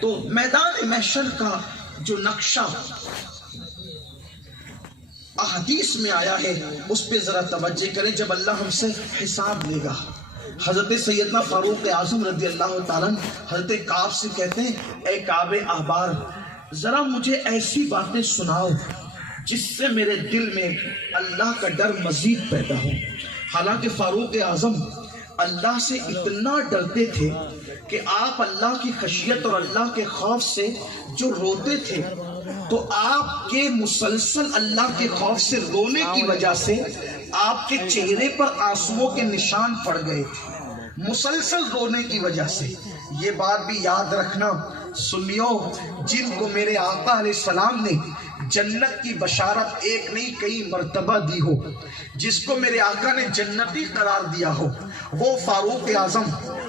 تو میدان محشر کا جو نقشہ احادیث میں آیا ہے اس پہ ذرا توجہ کریں. جب اللہ ہم سے حساب لے گا، حضرت سیدنا فاروق اعظم رضی اللہ تعالیٰ حضرت کعب سے کہتے ہیں اے کعب احبار، ذرا مجھے ایسی باتیں سناؤ جس سے میرے دل میں اللہ کا ڈر مزید پیدا ہو. حالانکہ فاروق اعظم اللہ سے اتنا ڈرتے تھے کہ آپ اللہ کی خشیت اور اللہ کے خوف سے جو روتے تھے تو آپ کے مسلسل اللہ کے خوف سے رونے کی وجہ سے آپ کے چہرے پر آنسوؤں کے نشان پڑ گئے تھے، مسلسل رونے کی وجہ سے. یہ بات بھی یاد رکھنا سنیو، جن کو میرے آقا علیہ السلام نے جنت کی بشارت ایک نہیں کئی مرتبہ دی ہو، جس کو میرے آقا نے جنتی قرار دیا ہو، وہ فاروق اعظم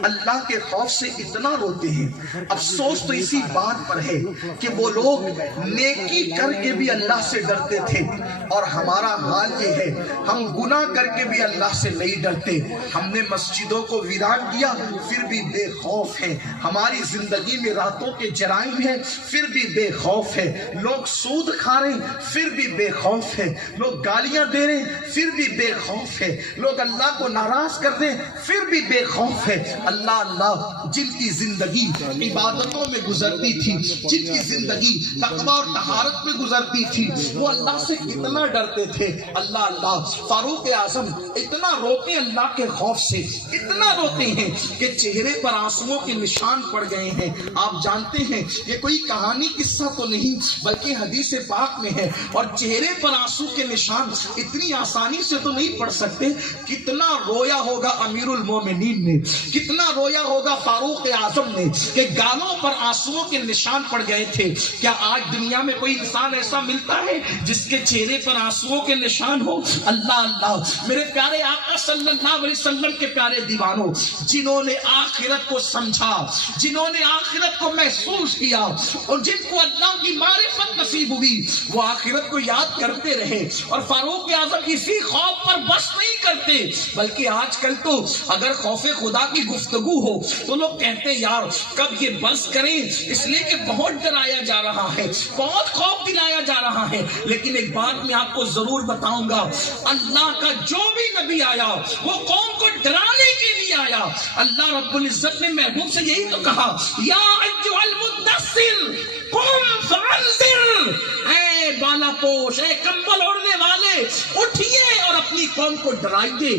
اللہ کے خوف سے اتنا روتے ہیں. افسوس تو اسی بات پر ہے کہ وہ لوگ نیکی کر کے بھی اللہ سے ڈرتے تھے، اور ہمارا حال یہ ہے ہم گناہ کر کے بھی اللہ سے نہیں ڈرتے. ہم نے مسجدوں کو ویران کیا پھر بھی بے خوف ہے، ہماری زندگی میں راتوں کے جرائم ہیں پھر بھی بے خوف ہے، لوگ سود کھا رہے ہیں پھر بھی بے خوف ہے، لوگ گالیاں دے رہے ہیں پھر بھی بے خوف ہے، لوگ اللہ کو ناراض کرتے ہیں پھر بھی بے خوف ہے. اللہ اللہ جن کی زندگی عبادتوں میں گزرتی تھی، جن کی زندگی تقوی اور طہارت میں گزرتی تھی، وہ اللہ سے کتنا ڈرتے تھے. اللہ اللہ فاروق اعظم اتنا روتے ہیں اللہ کے خوف سے، اتنا روتے ہیں کہ چہرے پر آنسوؤں کے نشان پڑ گئے ہیں. آپ جانتے ہیں یہ کوئی کہانی قصہ تو نہیں بلکہ حدیث پاک میں ہے، اور چہرے پر آنسو کے نشان اتنی آسانی سے تو نہیں پڑ سکتے. کتنا رویا ہوگا امیر المومنین نے، کتنا رویا ہوگا فاروق اعظم نے کہ گالوں پر آنسوؤں کے نشان پڑ گئے تھے. کیا آج دنیا میں کوئی انسان ایسا ملتا ہے جس کے چہرے پر آنسوؤں کے نشان ہو؟ اللہ اللہ میرے پیارے آقا صلی اللہ علیہ وسلم کے پیارے دیوانوں، جنہوں نے آخرت کو سمجھا، جنہوں نے آخرت کو محسوس کیا، اور جن کو اللہ کی معرفت نصیب ہوئی، وہ آخرت کو یاد کرتے رہے. اور فاروق اعظم اسی خوف پر بس نہیں کرتے، بلکہ آج کل تو اگر خوف خدا کی گفتگو ہو تو لوگ کہتے ہیں یار کب یہ بس کریں، اس لیے کہ بہت ڈرایا جا رہا ہے، بہت خوف دلایا جا رہا ہے. لیکن ایک بات میں آپ کو ضرور بتاؤں گا، اللہ کا جو بھی نبی آیا وہ قوم کو ڈرانے کے لیے آیا. اللہ رب العزت نے محبوب سے یہی تو کہا، یا ایھا المدثر قم فانذر، اے بالا پوش، اے کمبل اوڑھنے والے، اٹھیے اور اپنی قوم کو ڈرائیے.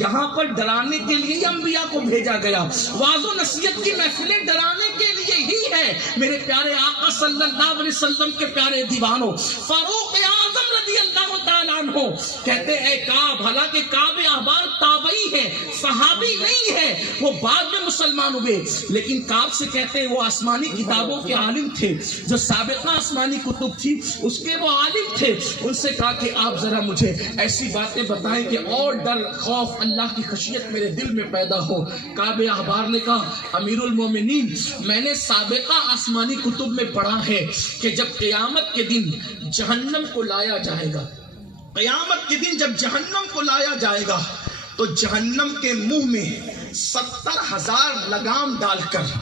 یہاں پر ڈرانے کے لیے انبیاء کو بھیجا گیا. واعظ و نصیحت کی محفلیں ڈرانے کے لیے ہی ہے. میرے پیارے آقا صلی اللہ علیہ وسلم کے پیارے دیوانوں، فاروق اعظم رضی اللہ تعالیٰ عنہ کہتے اے کعب، حالانکہ کعب احبار تابعی ہے، صحابی نہیں ہے، وہ بعد میں مسلمان ہوئے، لیکن کعب سے کہتے ہیں وہ آسمانی کتابوں کے عالم تھے، جو سابقہ آسمانی کتب تھی اس کے وہ عالم تھے. ان سے کہا کہ آپ ذرا مجھے ایسی باتیں بتائیں کہ اور ڈر خوف اللہ کی خشیت میرے دل میں پیدا ہو. کعب احبار نے کہا امیر المومنین، میں نے سابقہ آسمانی کتب میں پڑھا ہے کہ جب قیامت کے دن جہنم کو لایا جائے گا، قیامت کے دن جب جہنم کو لایا جائے گا تو جہنم کے منہ میں 70,000 لگام ڈال کر،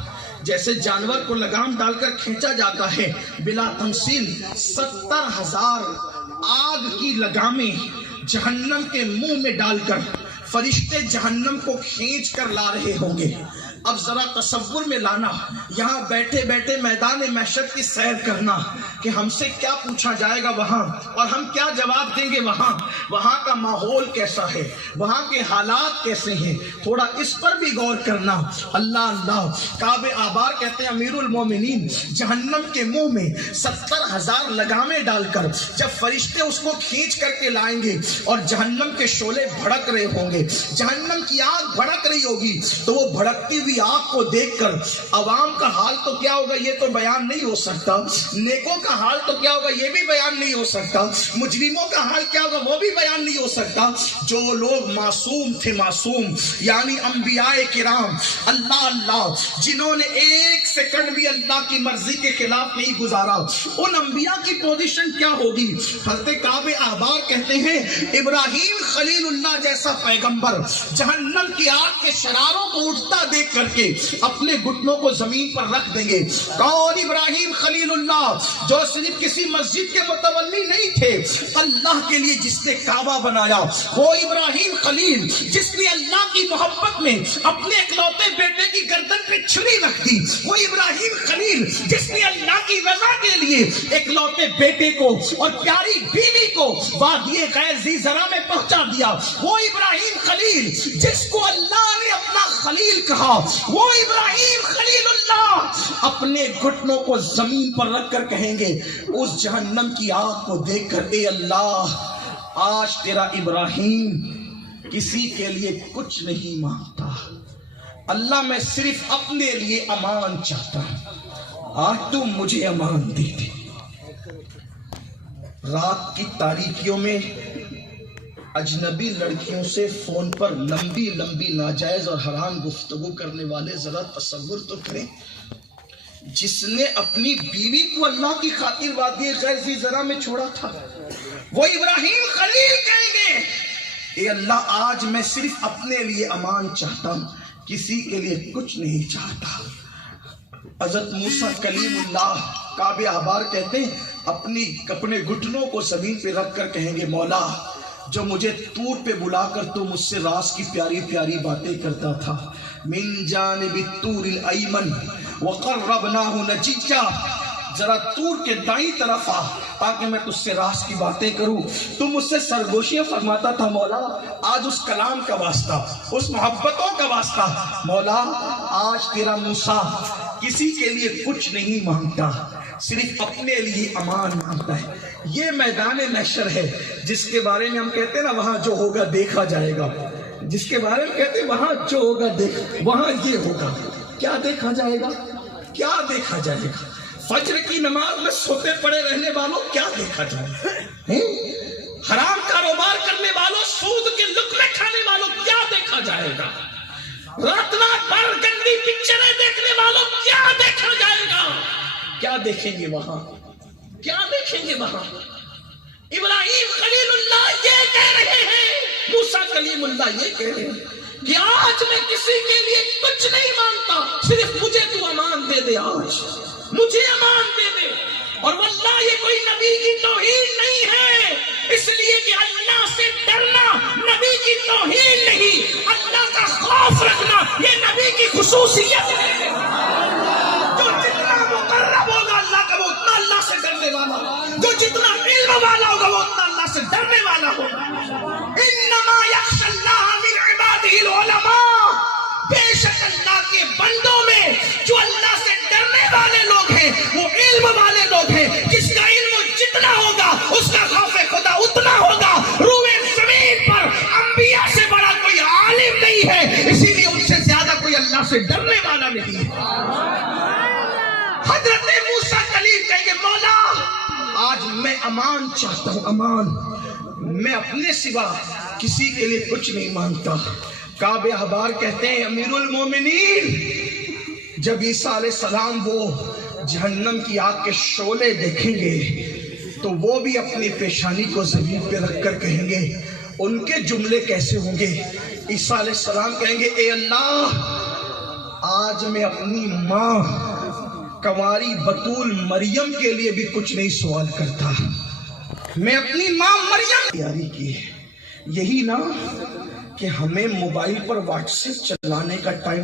جیسے جانور کو لگام ڈال کر کھینچا جاتا ہے، بلا تمثیل 70,000 آگ کی لگامیں جہنم کے منہ میں ڈال کر فرشتے جہنم کو کھینچ کر لا رہے ہوں گے. اب ذرا تصور میں لانا، یہاں بیٹھے بیٹھے میدان محشر کی سیر کرنا کہ ہم سے کیا پوچھا جائے گا وہاں، اور ہم کیا جواب دیں گے وہاں کا ماحول کیسا ہے، وہاں کے حالات کیسے ہیں، تھوڑا اس پر بھی غور کرنا. اللہ اللہ کعب احبار کہتے ہیں امیر المومنین، جہنم کے منہ میں 70,000 لگامیں ڈال کر جب فرشتے اس کو کھینچ کر کے لائیں گے اور جہنم کے شعلے بھڑک رہے ہوں گے، جہنم کی آگ بھڑک رہی ہوگی، تو وہ بھڑکتی ہوئی آگ کو دیکھ کر عوام کا حال تو کیا ہوگا یہ تو بیان نہیں ہو سکتا، نیکوں کا حال تو کیا ہوگا یہ بھی بیان نہیں ہو سکتا، مجرموں کا حال کیا ہوگا وہ بھی بیان نہیں ہو سکتا. جو لوگ معصوم تھے، معصوم یعنی انبیاء کرام، اللہ اللہ جنہوں نے ایک سیکنڈ بھی اللہ کی مرضی کے خلاف نہیں گزارا، ان انبیاء کی پوزیشن کیا ہوگی؟ حضرت کعب احبار کہتے ہیں ابراہیم خلیل اللہ جیسا پیغمبر جہنم کی آگ کے شراروں کو اٹھتا دیکھ کر کر کے اپنے گھٹنوں کو زمین پر رکھ دیں گے۔ کون؟ ابراہیم خلیل اللہ، جو صرف کسی مسجد کے متولی نہیں تھے، اللہ کے لیے جس نے کعبہ بنایا، وہ ابراہیم خلیل جس نے اللہ کی محبت میں اپنے اکلوتے بیٹے کی گردن پہ چھری رکھ دی، وہ ابراہیم خلیل جس نے اللہ کی رضا کے لیے اکلوتے بیٹے کو اور پیاری بیوی کو وادی غیر ذی زرع میں پہنچا دیا، وہ ابراہیم خلیل جس کو اللہ نے اپنا خلیل کہا، وہ ابراہیم خلیل اللہ اپنے گھٹنوں کو زمین پر رکھ کر کہیں گے اس جہنم کی آگ کو دیکھ کر، اے اللہ آج تیرا ابراہیم کسی کے لیے کچھ نہیں مانگتا، اللہ میں صرف اپنے لیے امان چاہتا ہوں، آج تم مجھے امان دے دے۔ رات کی تاریکیوں میں اجنبی لڑکیوں سے فون پر لمبی لمبی ناجائز اور حرام گفتگو کرنے والے ذرا تصور تو کریں، جس نے اپنی بیوی کو اللہ کی خاطر وادی غیر ذی زرع میں چھوڑا تھا، وہ ابراہیم خلیل کہیں گے اے اللہ آج میں صرف اپنے لیے امان چاہتا ہوں، کسی کے لیے کچھ نہیں چاہتا۔ حضرت موسیٰ کلیم اللہ کعبہ احبار کہتے ہیں اپنے گھٹنوں کو زمین پہ رکھ کر کہیں گے مولا جو مجھے طور پہ بلا کر تو مجھ سے راز کی پیاری پیاری باتیں کرتا تھا، من جانب الطور الایمن وقربناہ نجیہ، ذرا طور کے دائیں طرف آ تاکہ میں تجھ سے راز کی باتیں کروں، تو مجھ سے سرگوشیاں فرماتا تھا مولا، آج اس کلام کا واسطہ، اس محبتوں کا واسطہ مولا آج تیرا موسیٰ کسی کے لیے کچھ نہیں مانگتا، صرف اپنے لیے امان مانگتا ہے۔ یہ میدان محشر ہے جس کے بارے میں ہم کہتے ہیں نا وہاں جو ہوگا دیکھا جائے گا، جس کے بارے میں کہتے ہیں وہاں جو ہوگا وہاں یہ ہوگا، کیا دیکھا جائے گا؟ کیا دیکھا جائے گا؟ فجر کی نماز میں سوتے پڑے رہنے والوں کیا دیکھا جائے گا؟ حرام کاروبار کرنے والوں، سود کے لقمے کھانے والوں کیا دیکھا جائے گا؟ رات رات بھر گندی پکچریں دیکھنے والوں کیا دیکھا جائے گا؟ کیا دیکھیں گے وہاں؟ کیا دیکھیں گے وہاں؟ ابراہیم خلیل اللہ یہ کہہ رہے ہیں، موسیٰ کلیم اللہ یہ کہہ رہے ہیں کہ آج میں کسی کے لیے کچھ نہیں مانگتا، صرف مجھے تو امان دے دے، آج مجھے امان دے دے۔ اور واللہ یہ کوئی نبی کی توہین نہیں ہے، اس لیے کہ اللہ سے ڈرنا نبی کی توہین نہیں، اللہ کا خوف رکھنا یہ نبی کی خصوصیت ہے۔ جو جتنا مقرب ہوگا اللہ کا وہ اتنا اللہ سے ڈرنے والا، جو جتنا علم والا ہوگا وہ اتنا اللہ سے ڈرنے والا ہوگا۔ انما یخشی اللہ من عبادہ العلماء، بے شک اللہ کے بندوں میں جو اللہ سے ڈرنے والے لوگ ہیں وہ علم والے لوگ ہیں، جس کا علم جتنا ہوگا اس کا خوف خدا اتنا ہوگا۔ روئے زمین پر انبیاء سے بڑا کوئی عالم نہیں ہے، اسی لیے ان سے زیادہ کوئی اللہ سے ڈرنے والا نہیں ہے۔ حضرت موسیٰ کلیم کہیں گے مولا آج میں امان چاہتا ہوں، امان، میں اپنے سوا کسی کے لیے کچھ نہیں مانگتا۔ کعبہ احبار کہتے ہیں امیر المومنین جب عیسیٰ علیہ السلام وہ جہنم کی آگ کے شعلے دیکھیں گے تو وہ بھی اپنی پیشانی کو زمین پہ رکھ کر کہیں گے، ان کے جملے کیسے ہوں گے؟ عیسیٰ علیہ السلام کہیں گے اے اللہ آج میں اپنی ماں کنواری بطول مریم کے لیے بھی کچھ نہیں سوال کرتا، میں اپنی ماں مریم تیاری کی ہے۔ یہی نا کہ ہمیں موبائل پر واٹس ایپ چلانے کا ٹائم